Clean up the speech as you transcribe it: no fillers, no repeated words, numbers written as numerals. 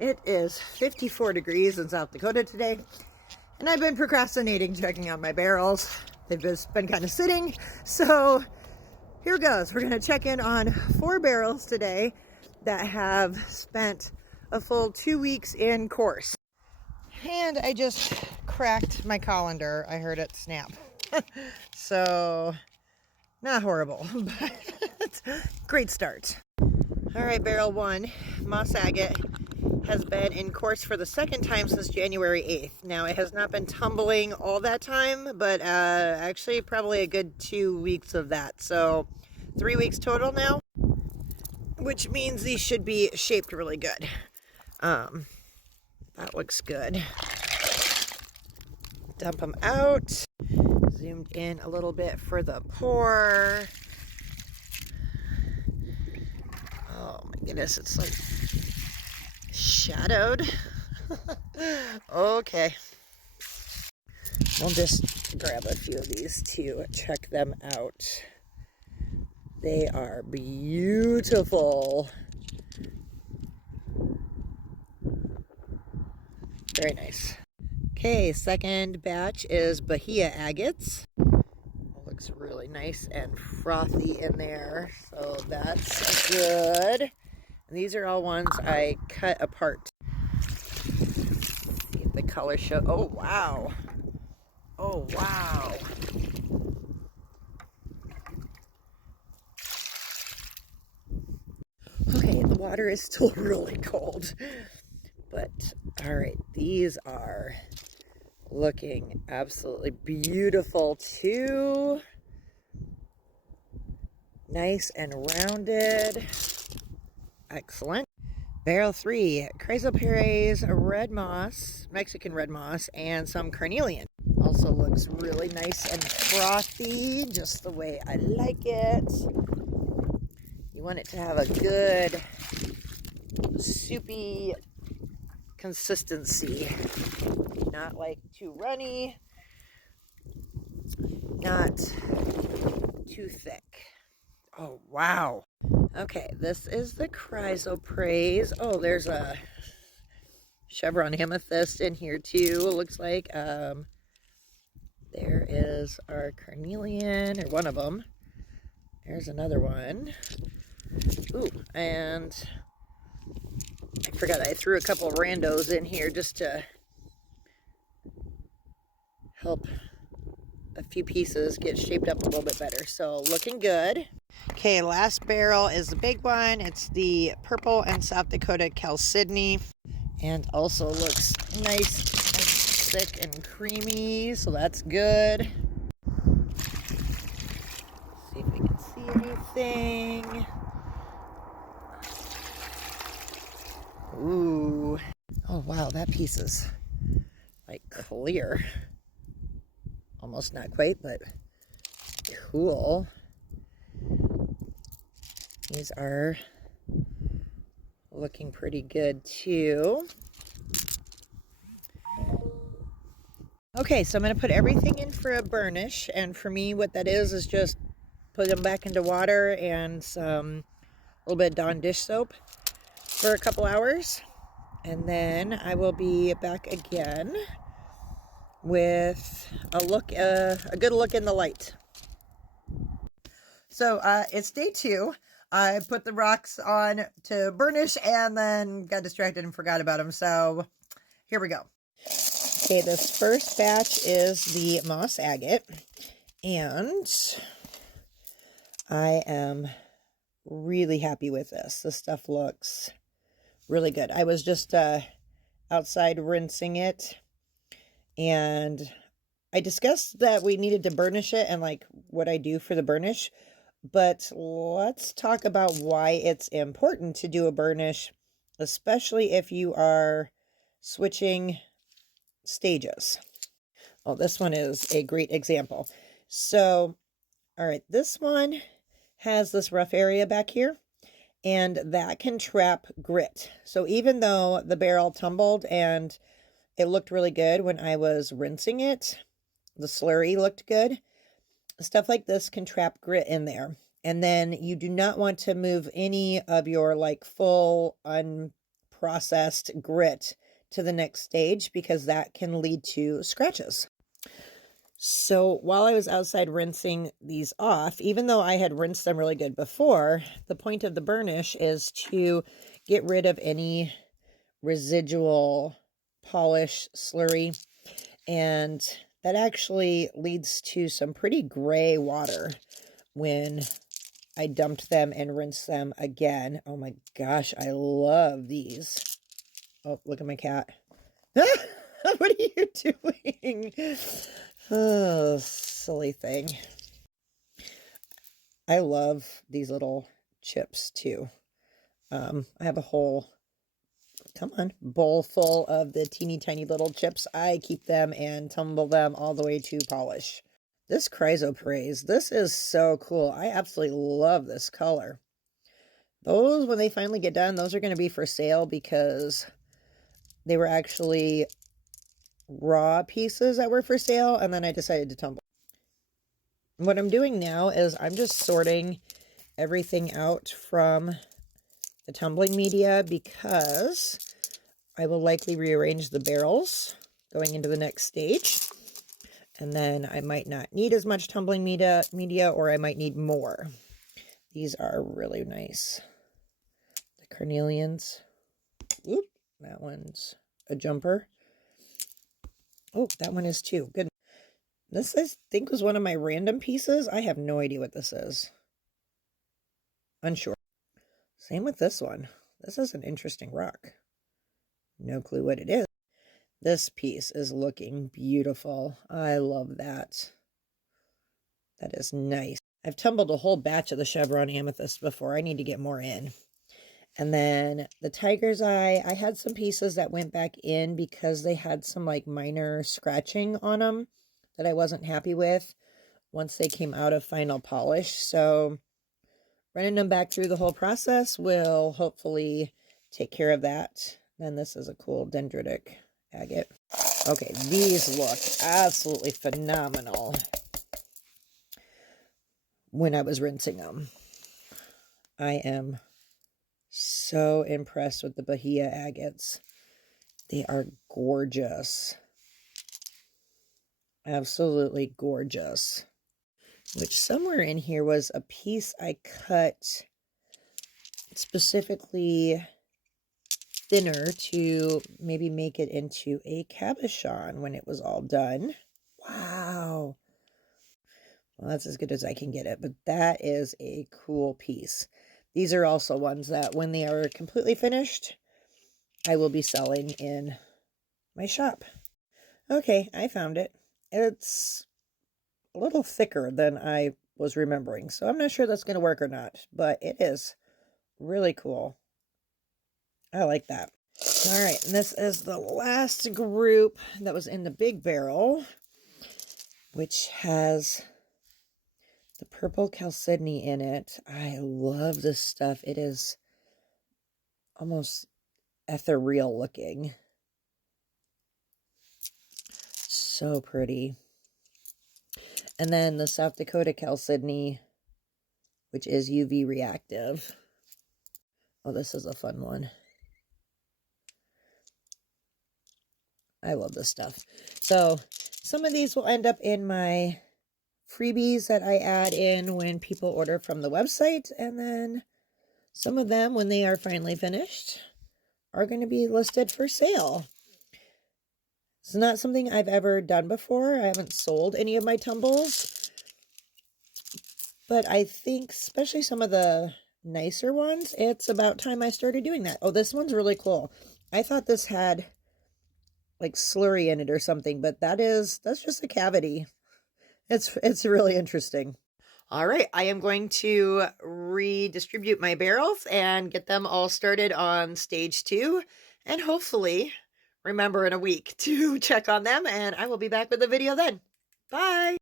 It is 54 degrees in South Dakota today, and I've been procrastinating checking out my barrels. They've just been kind of sitting, so here goes. We're going to check in on 4 barrels today that have spent a full 2 weeks in course. And I just cracked my colander. I heard it snap. So, not horrible, but great start. All right, barrel 1, Moss Agate, has been in course for the second time since January 8th. Now, it has not been tumbling all that time, but actually probably a good 2 weeks of that. So 3 weeks total now, which means these should be shaped really good. That looks good. Dump them out. Zoomed in a little bit for the pour. Oh my goodness, it's like shadowed. Okay. We'll just grab a few of these to check them out. They are beautiful. Very nice. Okay, second batch is Bahia agates. Looks really nice and frothy in there, so that's good. And these are all ones I cut apart. See if the color show. Oh wow! Oh wow! Okay, the water is still really cold, but all right, these are looking absolutely beautiful too. Nice and rounded. Excellent. Barrel 3, Chrysoperes red moss, Mexican red moss, and some carnelian. Also looks really nice and frothy, just the way I like it. You want it to have a good soupy consistency. Not like too runny, not too thick. Oh, wow. Okay, this is the Chrysoprase. Oh, there's a chevron amethyst in here too, it looks like. There is our carnelian, or one of them. There's another one. Ooh, and I forgot I threw a couple of randos in here just to help a few pieces get shaped up a little bit better. So looking good. Okay, last barrel is the big one. It's the purple and South Dakota Chalcedony, and also looks nice and thick and creamy, so that's good. See if we can see anything. Ooh. Oh wow, that piece is like clear. Almost not quite, but cool. These are looking pretty good too. Okay, so I'm going to put everything in for a burnish, and for me what that is just put them back into water and some a little bit of Dawn dish soap for a couple hours, and then I will be back again with a good look in the light. So it's day 2. I put the rocks on to burnish and then got distracted and forgot about them. So here we go. Okay, this first batch is the Moss Agate, and I am really happy with this. This stuff looks really good. I was just outside rinsing it, and I discussed that we needed to burnish it and like what I do for the burnish. But let's talk about why it's important to do a burnish, especially if you are switching stages. Oh, this one is a great example. So, all right, this one has this rough area back here, and that can trap grit. So even though the barrel tumbled and it looked really good when I was rinsing it, the slurry looked good, stuff like this can trap grit in there. And then you do not want to move any of your like full processed grit to the next stage because that can lead to scratches. So while I was outside rinsing these off, even though I had rinsed them really good before, the point of the burnish is to get rid of any residual polish slurry, and that actually leads to some pretty gray water when I dumped them and rinsed them again. Oh my gosh, I love these. Oh, look at my cat. What are you doing? Oh, silly thing. I love these little chips too. I have a whole, come on, bowl full of the teeny tiny little chips. I keep them and tumble them all the way to polish. This chrysoprase, this is so cool. I absolutely love this color. Those, when they finally get done, those are going to be for sale because they were actually raw pieces that were for sale, and then I decided to tumble. What I'm doing now is I'm just sorting everything out from the tumbling media because I will likely rearrange the barrels going into the next stage, and then I might not need as much tumbling media or I might need more. These are really nice. The carnelians. Oop, that one's a jumper. Oh, that one is too. Good. This, I think, was one of my random pieces. I have no idea what this is. Unsure. Same with this one. This is an interesting rock. No clue what it is. This piece is looking beautiful. I love that. That is nice. I've tumbled a whole batch of the chevron amethyst before. I need to get more in. And then the tiger's eye, I had some pieces that went back in because they had some like minor scratching on them that I wasn't happy with once they came out of final polish. So running them back through the whole process will hopefully take care of that. Then this is a cool dendritic agate. Okay, these look absolutely phenomenal when I was rinsing them. I am so impressed with the Bahia agates. They are gorgeous. Absolutely gorgeous. Which somewhere in here was a piece I cut specifically thinner to maybe make it into a cabochon when it was all done. Wow. Well, that's as good as I can get it, but that is a cool piece. These are also ones that when they are completely finished, I will be selling in my shop. Okay, I found it. It's a little thicker than I was remembering, so I'm not sure that's going to work or not, but it is really cool. I like that. All right, and this is the last group that was in the big barrel, which has the purple chalcedony in it. I love this stuff. It is almost ethereal looking. So pretty. And then the South Dakota chalcedony, which is UV reactive. Oh, this is a fun one. I love this stuff. So some of these will end up in my freebies that I add in when people order from the website. And then some of them, when they are finally finished, are going to be listed for sale. It's not something I've ever done before. I haven't sold any of my tumbles. But I think, especially some of the nicer ones, it's about time I started doing that. Oh, this one's really cool. I thought this had like slurry in it or something, but that's just a cavity. It's really interesting. All right, I am going to redistribute my barrels and get them all started on stage 2, and hopefully remember in a week to check on them, and I will be back with a video then. Bye.